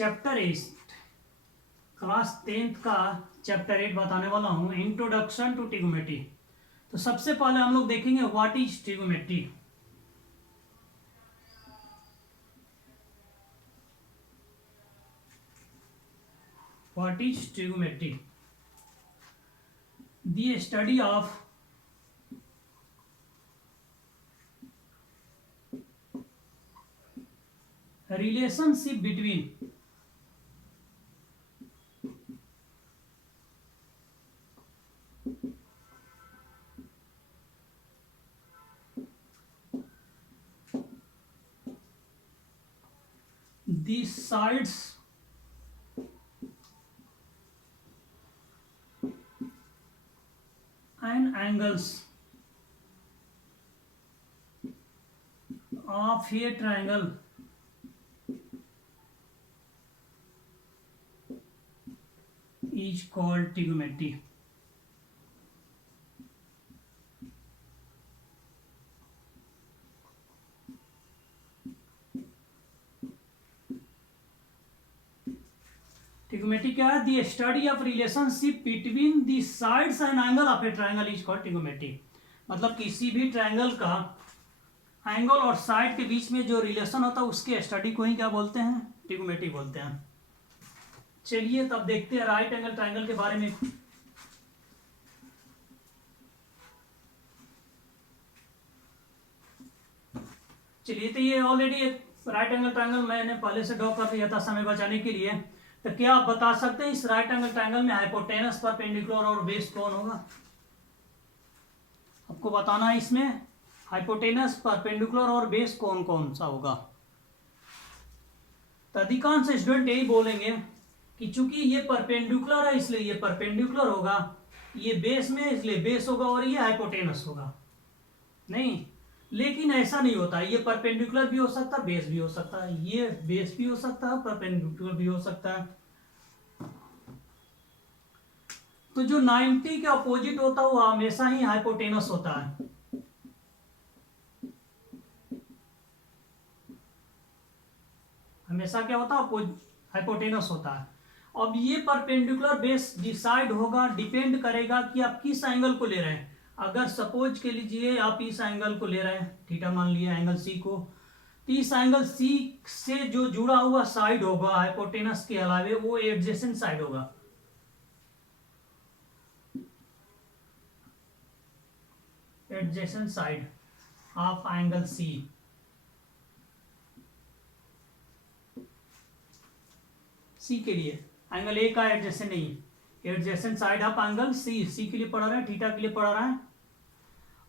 Chapter 8 class 10th का chapter 8 बताने वाला हूँ, इंट्रोडक्शन टू ट्रिग्नोमेट्री। तो सबसे पहले हम लोग देखेंगे what is trigonometry. What is trigonometry? The study of relationship between the sides and angles of a triangle is called trigonometry. Trigonometry क्या है? The study of relationship between the sides and angle of A triangle is called trigonometry. मतलब किसी भी triangle का angle और side के बीच में जो रिलेशन होता है उसके स्टडी को ही क्या बोलते हैं? ट्रिग्नोमेट्री बोलते हैं। चलिए तब देखते हैं राइट एंगल ट्रायंगल के बारे में। चलिए, तो ये ऑलरेडी एक राइट एंगल ट्रायंगल मैंने पहले से ड्रॉ कर दिया था समय बचाने के लिए। तो क्या आप बता सकते हैं इस राइट एंगल ट्रायंगल में हाइपोटेनस, परपेंडिकुलर और बेस कौन होगा? आपको बताना है इसमें हाइपोटेनस, परपेंडिकुलर और बेस कौन कौन सा होगा। तो अधिकांश स्टूडेंट यही बोलेंगे कि चूंकि ये परपेंडिकुलर है इसलिए ये परपेंडिकुलर होगा, ये बेस में इसलिए बेस होगा और ये हाइपोटेनस होगा। नहीं, लेकिन ऐसा नहीं होता। ये परपेंडिकुलर भी हो सकता है, बेस भी हो सकता है, ये बेस भी हो सकता है, परपेंडिकुलर भी हो सकता है। तो जो 90 के अपोजिट होता है वो हमेशा ही हाइपोटेनस होता है। हमेशा क्या होता है? हाइपोटेनस होता है। अब ये परपेंडिकुलर बेस डिसाइड होगा, डिपेंड करेगा कि आप किस एंगल को ले रहे हैं। अगर सपोज के लीजिए आप इस एंगल को ले रहे हैं, थीटा मान लिया एंगल सी को, तो इस एंगल सी से जो जुड़ा हुआ साइड होगा हाइपोटेनस के अलावे वो एडजेसेंट साइड होगा। Adjacent side of angle C. C के लिए एंगल ए का एडजेसेंट नहीं, adjacent side of angle C. C के लिए पढ़ा रहा है, थीटा के लिए पढ़ा रहा है।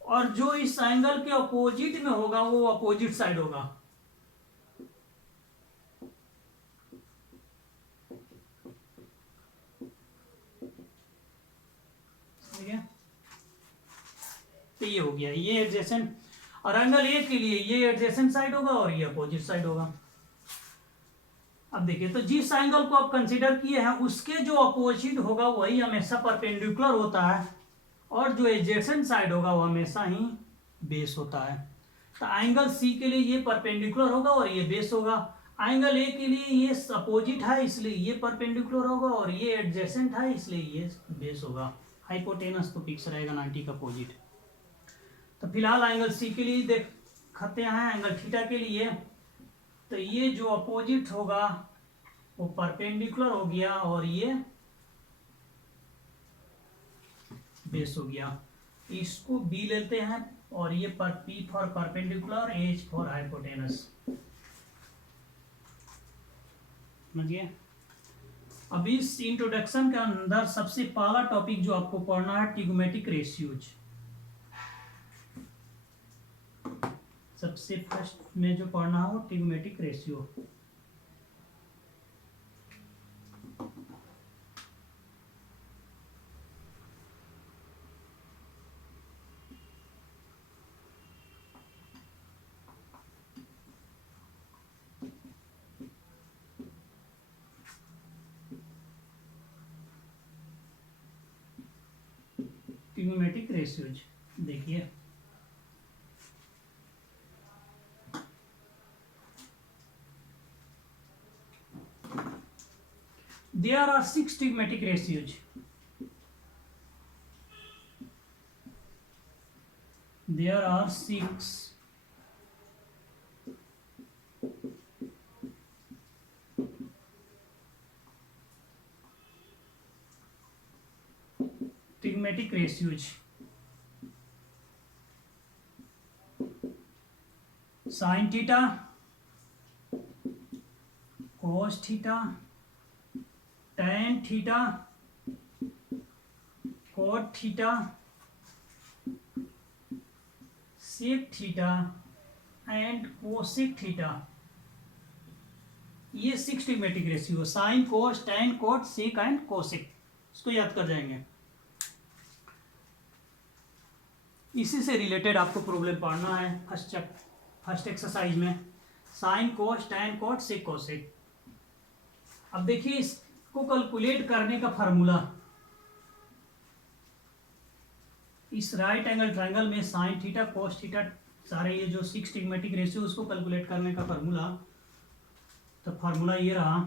और जो इस एंगल के अपोजिट में होगा वो अपोजिट साइड होगा। ठीक है, तो ये हो गया, ये एडजेसेंट। और एंगल ए के लिए ये एडजेसेंट साइड होगा और ये अपोजिट साइड होगा। अब देखिए, तो जिस एंगल को आप कंसीडर किए हैं उसके जो अपोजिट होगा वही हमेशा परपेंडिकुलर होता है और जो एडजेसेंट साइड होगा वो हमेशा ही बेस होता है। तो एंगल सी के लिए ये परपेंडिकुलर होगा और ये बेस होगा। एंगल ए के लिए ये अपोजिट है इसलिए ये परपेंडिकुलर होगा और ये एडजेसेंट है इसलिए ये बेस होगा। हाइपोटेनस तो फिक्स रहेगा 90 का अपोजिट। तो फिलहाल एंगल सी के लिए देखते हैं। एंगल थीटा के लिए तो ये जो अपोजिट होगा वो परपेंडिकुलर हो गया और ये बेस हो गया। इसको बी लेते हैं और ये P for perpendicular, H for hypotenuse. समझिए। अब इस इंट्रोडक्शन के अंदर सबसे पहला टॉपिक जो आपको पढ़ना है ट्रिग्नोमेट्रिक रेशियोज। सबसे फर्स्ट में जो पढ़ना है वो ट्रिग्नोमेट्रिक रेशियो। ट्रिग्नोमेट्रिक रेशियोज देखिए, There are 6 trigonometric ratios. There are 6 trigonometric ratios. Sin theta, cos theta, tan theta, cot theta, sec theta and cosec theta. ये 6 trigonometric ratio, sine cos tan cot sec and cosec, इसको याद कर जाएंगे. इसी से related आपको problem पढ़ना है फर्स्ट एक्सरसाइज में. Sine cos tan cot sec cosec. अब देखिए इसको कैलकुलेट करने का फार्मूला, इस राइट एंगल ट्रायंगल में साइन थीटा कोस थीटा सारे ये जो 6 ट्रिग्मेटिक रेशियो उसको कैलकुलेट करने का फार्मूला, तो फार्मूला ये रहा.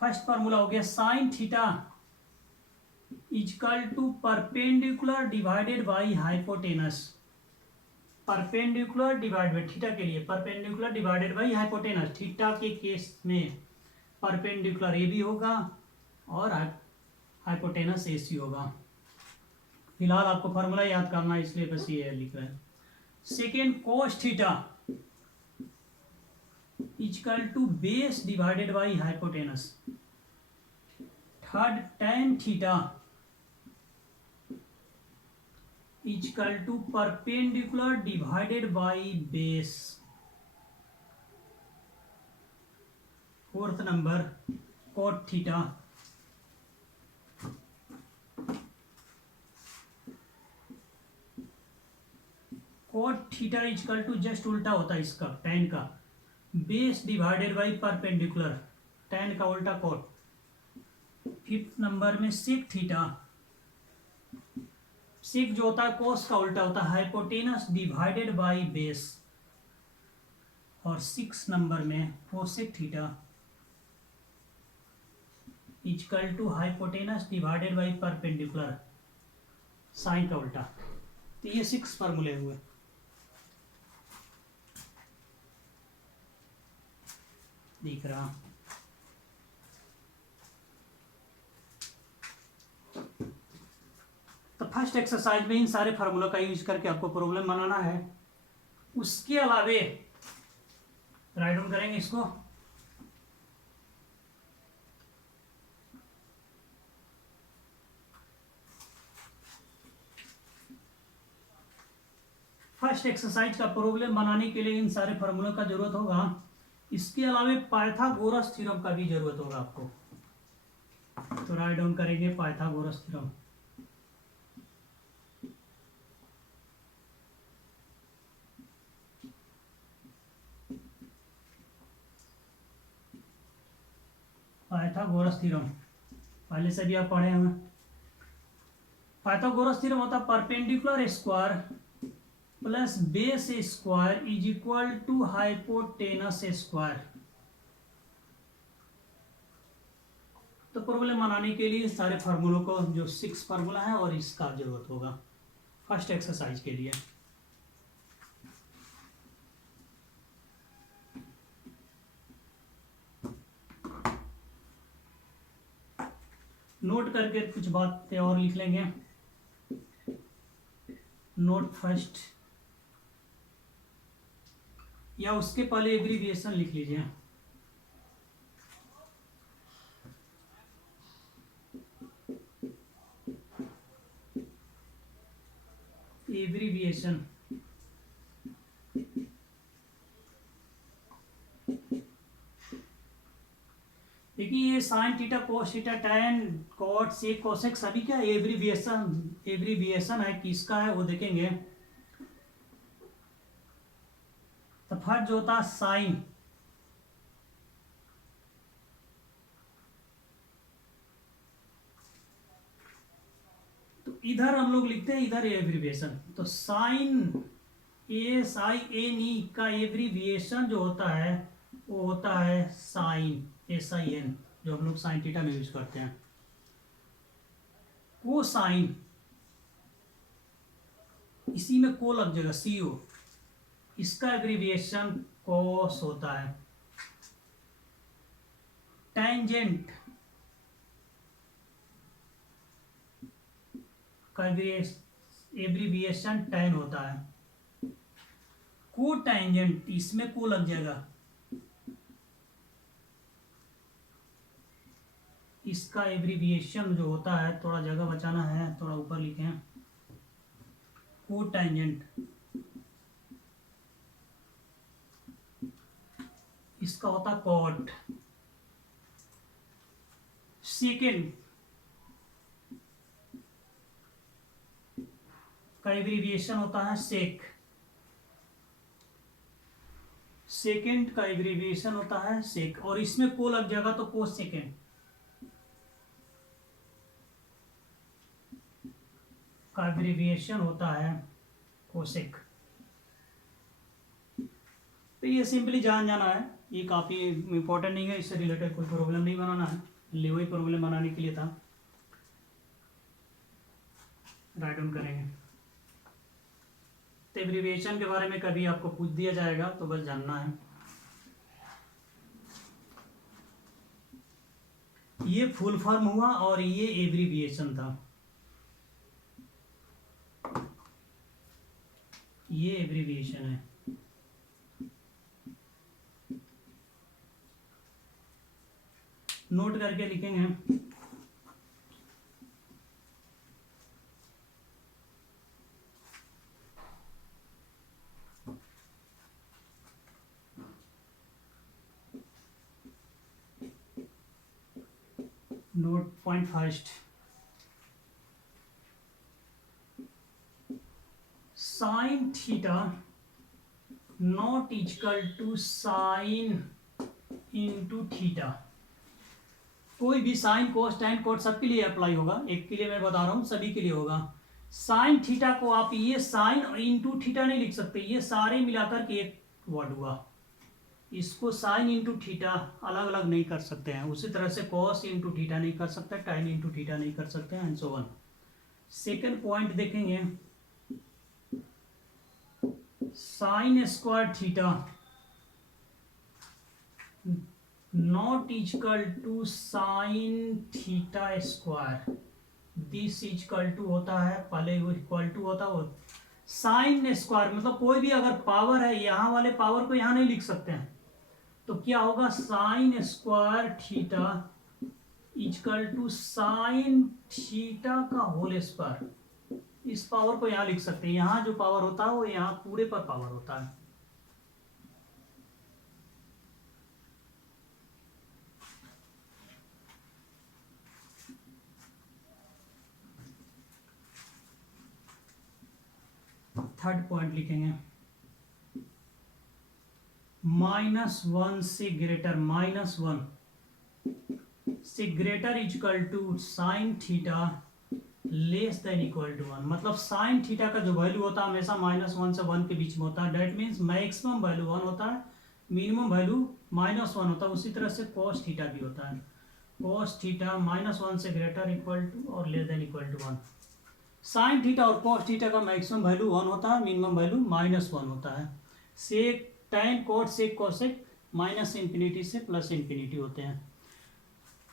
फर्स्ट फार्मूला हो गया sine theta equal to perpendicular divided by hypotenuse. Perpendicular divide by theta के लिए perpendicular divided by hypotenuse. Theta के केस में परपेंडिकुलर ए भी होगा और हाइपोटेनस ए सी होगा. फिलहाल आपको फार्मूला याद करना है इसलिए बस ये लिख रहे हैं. Second cos theta equal to base divided by hypotenuse. Third tan theta equal to perpendicular divided by base. Fourth number cot theta. cot theta equal to just उल्टा होता है इसका tan का, base divided by perpendicular, tan का उल्टा cot. Fifth number में sec theta. सेक जो होता है कोस का उल्टा होता है, हाइपोटेनस डिवाइडेड बाई बेस. और 6 नंबर में cosec theta equal to hypotenuse divided by perpendicular, sine का उल्टा. तो ये 6 फार्मूले हुए. दिख रहा. तो फर्स्ट एक्सरसाइज में इन सारे फार्मूला का यूज करके आपको प्रॉब्लम बनाना है. उसके अलावे राइट डाउन करेंगे इसको. फर्स्ट एक्सरसाइज का प्रॉब्लम बनाने के लिए इन सारे फार्मूलों का जरूरत होगा. इसके अलावे पाइथागोरस थ्योरम का भी जरूरत होगा आपको. तो राइट डाउन करेंगे पाइथागोरस थ्योरम. पाइथागोरस थ्योरम पहले से भी आप पढ़े हैं. पाइथागोरस थ्योरम होता है perpendicular square plus base square is equal to hypotenuse square. तो प्रॉब्लम बनाने के लिए सारे फार्मूलों को जो 6 फार्मूला है और इसका जरूरत होगा फर्स्ट एक्सरसाइज के लिए. नोट करके कुछ बातें और लिख लेंगे. नोट फर्स्ट या उसके पहले एब्रीविएशन लिख लीजिए. एब्रीविएशन देखिए ये sine theta cos theta tan cot sec cosec सभी क्या एब्रीविएशन है, किसका है वो देखेंगे. तो फर्स्ट जो होता है साइन, तो इधर हम लोग लिखते हैं इधर एब्रीविएशन. तो साइन SINE का एब्रीविएशन जो होता है वो होता है साइन, SIN, जो हम लोग साइन थीटा में यूज करते हैं। कोसाइन, इसी में को लग जाएगा, CO, इसका एब्रीविएशन कॉस होता है। टेंजेंट का एब्रीविएशन टेन होता है। को टेंजेंट, इसमें को लग जाएगा, इसका एब्रीविएशन जो होता है, थोड़ा जगह बचाना है, थोड़ा ऊपर लिखे हैं, को टेंजेंट, इसका होता है कॉट। सेकेंड का एब्रीविएशन होता है सेक, सेकेंड का एब्रीविएशन होता है सेक, और इसमें को लग जाएगा तो को सेकेंड का एब्रीविएशन होता है कोसेक। तो ये सिंपली जान जाना है, ये काफ़ी इंपॉर्टेंट नहीं है, इससे रिलेटेड कोई प्रॉब्लम नहीं बनाना है, वही प्रॉब्लम बनाने के लिए था, राइट डाउन करेंगे। तो एब्रीविएशन के बारे में कभी आपको पूछ दिया जाएगा तो बस जानना है। ये फुल फॉर्म हुआ और ये एब्रीविएशन था, ये एब्रीविएशन है। नोट करके लिखेंगे। Note point first, sine theta not equal to sine into theta. कोई भी साइन कोस टैन कोट सबके लिए अप्लाई होगा, एक के लिए मैं बता रहा हूँ, सभी के लिए होगा। साइन थीटा को आप ये साइन इंटू थीटा नहीं लिख सकते, ये सारे मिलाकर के एक वर्ड हुआ, इसको साइन इंटू थीटा अलग अलग नहीं कर सकते हैं। उसी तरह से कॉस इंटू थीटा नहीं कर सकते, टाइन इंटू थीटा नहीं कर सकते हैं, and so on. Second point देखेंगे, sine square theta not equal to sine theta square, this equal to होता है, पहले वो इक्वल टू होता है, वो साइन स्क्वायर मतलब कोई भी अगर पावर है, यहाँ वाले पावर को यहाँ नहीं लिख सकते हैं, तो क्या होगा, sine square theta equal to sine theta का होल स्क्वायर। इस पावर को यहाँ लिख सकते हैं, यहाँ जो पावर होता है वो यहाँ पूरे पर पावर होता है। थर्ड पॉइंट लिखेंगे, -1 से ग्रेटर, -1 से greater equal to sine theta less than equal to 1। मतलब साइन थीटा का जो वैल्यू होता है हमेशा -1 से 1 के बीच में होता है, डेट मीन्स मैक्सिमम वैल्यू 1 होता है, मिनिमम वैल्यू -1 होता है। उसी तरह से कॉस थीटा भी होता है, कॉस थीटा -1 से ग्रेटर इक्वल टू और less than equal to 1। Sine theta और कॉस थीटा का मैक्सिमम वैल्यू 1 होता है, मिनिमम वैल्यू -1 होता है। Sec tan cot sec cosec -∞ से +∞ होते हैं।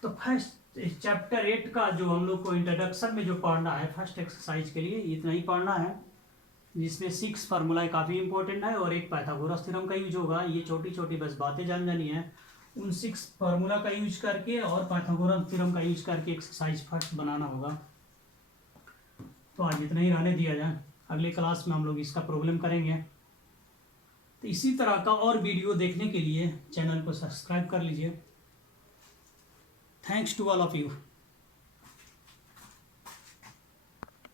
तो फर्स्ट चैप्टर 8 का जो हम लोग को इंट्रोडक्शन में जो पढ़ना है, फर्स्ट एक्सरसाइज के लिए इतना ही पढ़ना है, जिसमें 6 फार्मूला काफ़ी इंपॉर्टेंट है और एक पाइथागोरस थ्योरम का यूज होगा। ये छोटी छोटी बस बातें जान जानी है, उन 6 फार्मूला का यूज करके और पाइथागोरस थ्योरम का यूज करके एक्सरसाइज फर्स्ट बनाना होगा। तो आज इतना ही रहने दिया जाए, अगले क्लास में हम लोग इसका प्रॉब्लम करेंगे। तो इसी तरह का और वीडियो देखने के लिए चैनल को सब्सक्राइब कर लीजिए। Thanks to all of you.